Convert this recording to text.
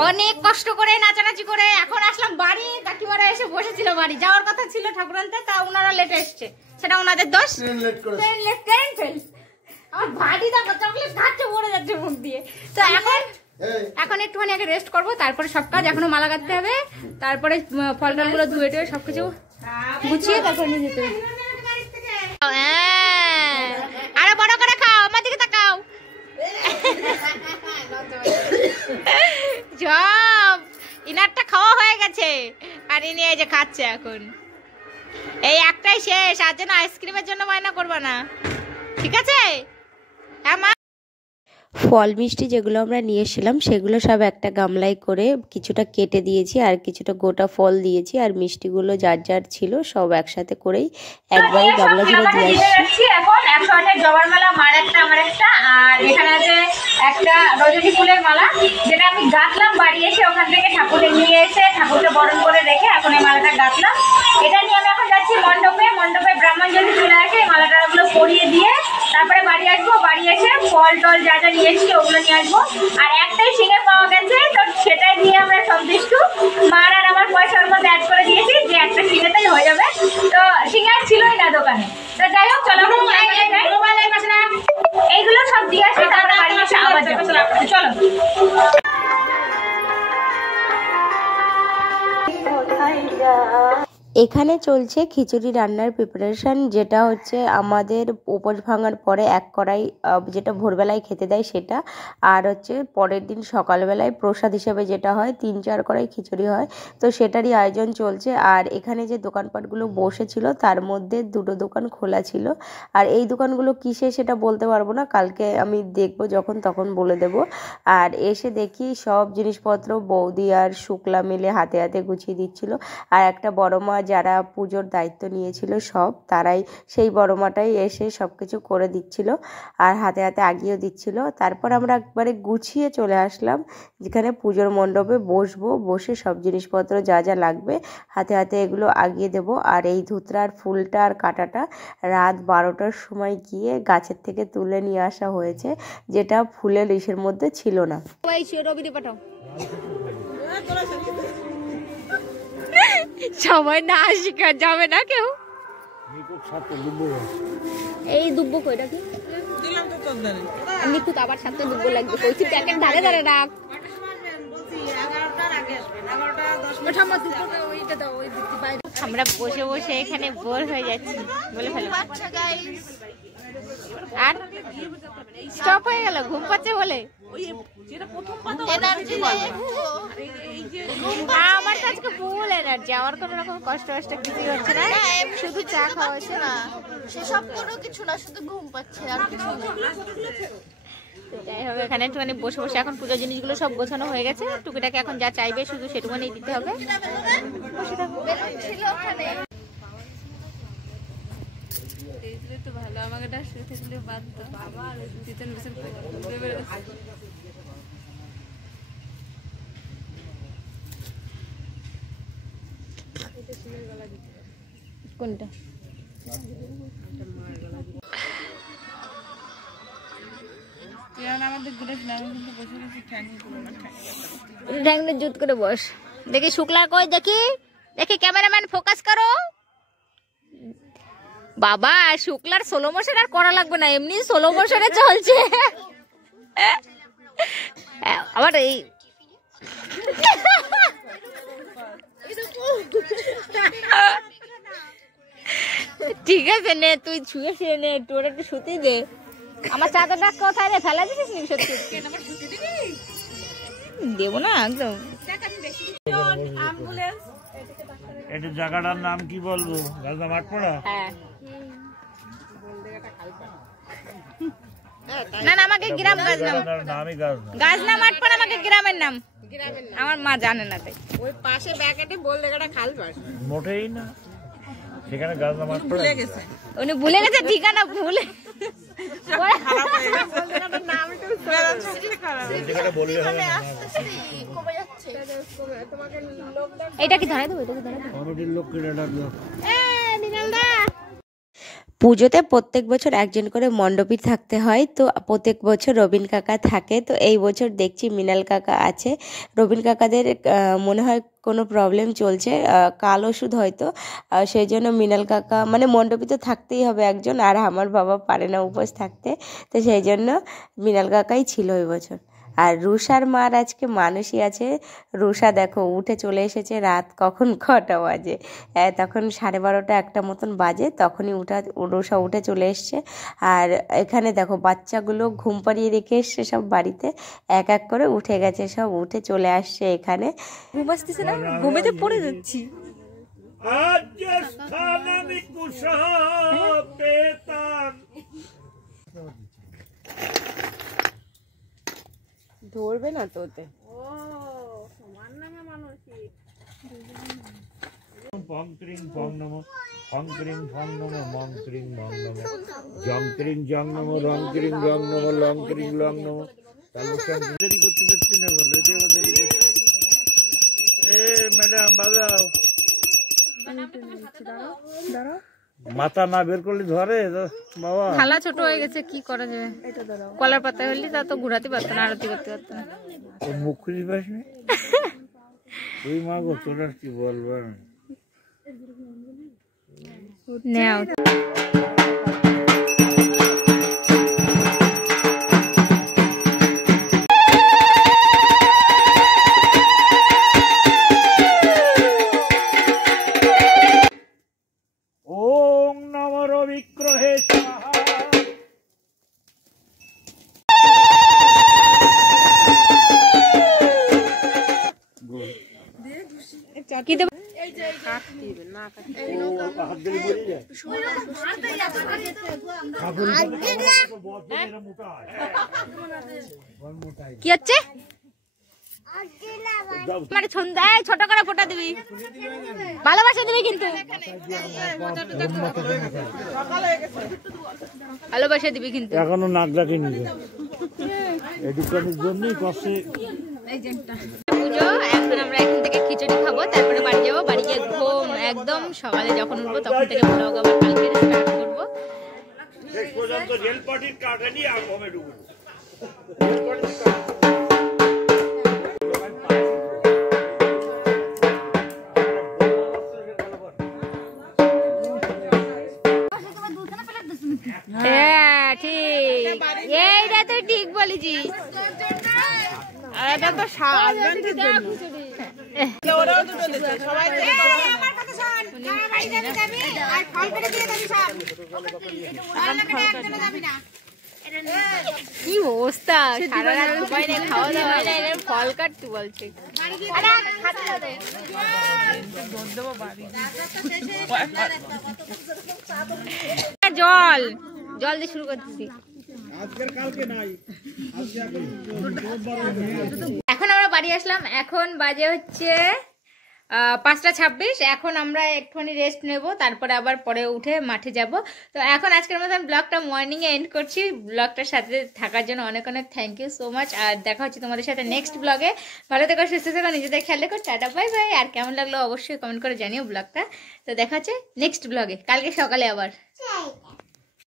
অনেক কষ্ট করে নাচানাচি করে এখন আসলাম বাড়ি। কাকিমারা এসে বসেছিল, বাড়ি যাওয়ার কথা ছিল ঠাকুর আনতে, তা ওনারা লেটে এসছে, সেটা ওনাদের দোষ। আমার ভাই দেখো চকলেট খাচ্ছে, পড়ে যাচ্ছে মুখ দিয়ে। তো এখন একটুখানি আগে রেস্ট করবো, তারপরে সব কাজ, এখনো মালা গাঁথতে হবে, তারপরে ফল টলগুলো ধুয়ে টুয়ে সবকিছু গুছিয়ে তারপরে নিয়ে যেতে হবে। আরো বড় করে খাও, আমার দিকে তাকাও। সব ইনারটা খাওয়া হয়ে গেছে আর ইনি এই যে খাচ্ছে এখন। এই একটাই শেষ, আর যেন আইসক্রিমের জন্য বায়না করবা না, ঠিক আছে? হ্যাঁ মা। ফল মিষ্টি যেগুলো আমরা নিয়ে এসেছিলাম সেগুলো সব একটা গামলায় করে কিছুটা কেটে দিয়েছি আর কিছুটা গোটা ফল দিয়েছি, আর মিষ্টিগুলো যার যার ছিল সব একসাথে করেই একবারই গামলা ধরে দিয়ে আসছি। এখন 108 জবার মালা, মার একটা আমার একটা, আর এখানে আছে একটা রজনী ফুলের মালা, যেটা আমি গাঁথলাম বাড়ি এসে, ওখান থেকে ঠাকুরকে নিয়ে এসে ঠাকুরকে বরণ করে রেখে এখন এই মালাটা গাঁথলাম। এটা নিয়ে আমি এখন যাচ্ছি মণ্ডপে। মণ্ডপে ব্রাহ্মণ যদি চলে আসে এই মালাটাগুলো পরিয়ে দিয়ে তারপরে বাড়ি আসবো। বাড়ি এসে ফল টল যা যা নিয়েছি ওগুলো নিয়ে আসবো। আর একটাই সিঙ্গার পাওয়া গেছে, তো সেটাই নিয়ে আমরা সন্তুষ্ট। মার আর আমার পয়সার মধ্যে অ্যাড করে দিয়েছি যে একটা সিঙ্গারটাই হয়ে যাবে। তো সিঙ্গার ছিলই না দোকানে, তো যাই হোক চলো এইগুলো সব দিয়ে আসি, তারপরে বাড়ি এসে আবার চলো। এখানে চলছে খিচুড়ি রান্নার প্রিপারেশন, যেটা হচ্ছে আমাদের উপোস ভাঙার পরে এক কড়াই যেটা ভোরবেলায় খেতে দেয় সেটা, আর হচ্ছে পরের দিন সকালবেলায় প্রসাদ হিসেবে যেটা হয় 3-4 কড়াই খিচুড়ি হয়, তো সেটারই আয়োজন চলছে। আর এখানে যে দোকানপাটগুলো বসেছিল তার মধ্যে 2টো দোকান খোলা ছিল, আর এই দোকানগুলো কিসে সেটা বলতে পারবো না, কালকে আমি দেখবো যখন তখন বলে দেব। আর এসে দেখি সব জিনিসপত্র বৌদি আর শুক্লা মিলে হাতে হাতে গুছিয়ে দিচ্ছিল, আর একটা বড় মা যারা পুজোর দায়িত্ব নিয়েছিল সব তারাই সেই বড় মাটাই এসে সব কিছু করে দিচ্ছিল আর হাতে হাতে আগিয়েও দিচ্ছিল। তারপর আমরা একবারে গুছিয়ে চলে আসলাম যেখানে পুজোর মণ্ডপে বসবো, বসে সব জিনিসপত্র যা যা লাগবে হাতে হাতে এগুলো আগিয়ে দেব। আর এই ধুতরার ফুলটা আর কাঁটাটা রাত 12টার সময় গিয়ে গাছের থেকে তুলে নিয়ে আসা হয়েছে, যেটা ফুলের ইসের মধ্যে ছিল না। সবাই না শিকার যাবে না কেউ। এই দুব্বো কইটা কি দিলাম তো তোর ধারে, আমি তো আবার সাথে দুব্বো লাগবে, কইছি প্যাকেট ধারে ধারে রাখ। 11টার আগে আসবে, 11টা 10 মিনিট আমার দুব্বোটা ওইটা দাও, ওই দিতে বাইরে। আমরা বসে বসে এখানে বোর হয়ে যাচ্ছি, বলে ফেলো আচ্ছা গাইস। আর স্টপ হয়ে গেল, ঘুম পাচ্ছে বলে। যেটা প্রথম কথা এনার্জি নেই, আমার তো আজকে ফুল এনার্জি, আমার কোনো রকম কষ্ট কিছুই হচ্ছে না, শুধু চা খাওয়া হচ্ছে না, সেসব কোনো কিছু না, শুধু ঘুম পাচ্ছে আর কিছু না। যাই হোক এখানে একটুখানি বসে বসে এখন পুজোর জিনিসগুলো সব গোছানো হয়ে গেছে, টুকিটাকে এখন যা চাইবে শুধু সেটুকুনি দিতে হবে। তো ভালো, আমাকে শুয়ে থাকলে বাদ দাও। কোনটা জুত করে বস, দেখি শুক্লা কই, দেখি দেখি ক্যামেরাম্যান ফোকাস করো। বাবা শুক্লার 16 মোশন আর করা লাগবে না, এমনি 16 মোশনে চলছে। আবার এই ঠিক আছে নে, তুই শুয়ে শুয়ে নে, একটু ওরা একটু শুতে দে। আমার চাদরটা কোথায় রে, ফেলা দিছিস নাকি? সত্যি দেবো না একদম। এটা জায়গাটার নাম কি বলবো? গাজনা মাঠপাড়া? হ্যাঁ। না না আমাকে গ্রাম গাজনা মাঠপাড়া, আমাকে গ্রামের নাম, আমার মা জানে না তাই। ওই পাশে ব্যাকেটে বল দেখাটা খাল পাশ, মোটেই না, সেখানে গাজনা মাঠপাড়া ভুলে গেছে, উনি ভুলে গেছে ঠিকানা, ভুলে এটা কি ধরে দেবো, এটা কি ধরে দেবো? পুজোতে প্রত্যেক বছর একজন করে মণ্ডপী থাকতে হয়, তো প্রত্যেক বছর রবিন কাকা থাকে। তো এই বছর দেখছি মৃণাল কাকা আছে। রবিন কাকাদের মনে হয় কোনো প্রবলেম চলছে, কাল ওষুধ হয়তো, সেই জন্য মৃণাল কাকা মানে মণ্ডপী তো থাকতেই হবে একজন, আর আমার বাবা পারে না উপোস থাকতে, তো সেই জন্য মৃণাল কাকাই ছিল এই বছর। আর রুষার মার আজকে মানুষই আছে। রুষা দেখো উঠে চলে এসেছে, রাত কখন কটা বাজে, তখন 12:30 একটা মতন বাজে, তখনই রুষা উঠে চলে এসছে। আর এখানে দেখো বাচ্চাগুলো ঘুম পাড়িয়ে রেখে এসছে সব বাড়িতে, এক এক করে উঠে গেছে, সব উঠে চলে আসছে এখানে। ঘুম আসতেছে না, ঘুমেতে পড়ে যাচ্ছি। ধরবে না তো ওতে। পং ক্রিং পং নমো, ফং ক্রিং ফং নমো, মং ক্রিং মং নমো, জং ক্রিং জং নমো, রং ক্রিং রং নমো, লং ক্রিং লং নমো। তাহলে দেরি করতে পারছি না বলো, এটা আবার দেরি করছি। এ ম্যাডাম বাজাও, মাথা না বের করলে ধরে বাবা। থালা ছোট হয়ে গেছে, কি করা যাবে? কলার পাতা হলে তা তো ঘুরাতে পারতো না, আরতি করতে পারতো না। ওর মুখ খুঁজে পাস না তুই মা গো, তোর আর কি বলবো। নেও ওং নমো রবিগ্রহে স্বাহা। কি দেব? কি হচ্ছে? মানে সন্ধ্যায় ছোট করে ফোটা দিবি, ভালোবাসা দিবি কিন্তু, ভালোবাসা দিবি কিন্তু। এখনো নাক ডাকিনি, এডুকেশনের জন্যই পাশে পুজো। এখন আমরা এখান থেকে খিচুড়ি খাবো, তারপরে বাড়ি যাবো। বাড়ি গিয়ে ঘুম একদম, সকালে যখন উঠবো তখন থেকে ব্লগ আবার কালকে স্টার্ট করবো। শেষ পর্যন্ত রেল পার্টির কাটানি আর কমে ডুবো। হ্যাঁ ঠিক, এইটা তুই ঠিক বলেছিস। এটা তো হাজবেন্ডের জন্য। কি অবস্থা, সারা রাত ঘুমাই না, খাওয়া দাওয়া হয় না, এর ফল কাটতে বলছে। জল জল দিয়ে শুরু করতেছি। এখন আমরা বাড়ি আসলাম, এখন বাজে হচ্ছে 5:26। এখন আমরা একটুখানি রেস্ট নেব, তারপরে আবার পরে উঠে মাঠে যাব। তো এখন আজকের মতন ব্লগটা মর্নিংয়ে এন্ড করছি। ব্লগটার সাথে থাকার জন্য অনেক অনেক থ্যাংক ইউ সো মাচ। আর দেখা হচ্ছে তোমাদের সাথে নেক্সট ব্লগে। ভালো থেকো, সুস্থ থেকো, নিজেদের খেয়াল রেখো। Tata bye bye. আর কেমন লাগলো অবশ্যই কমেন্ট করে জানিও ব্লগটা। তো দেখা হচ্ছে নেক্সট ব্লগে কালকে সকালে আবার।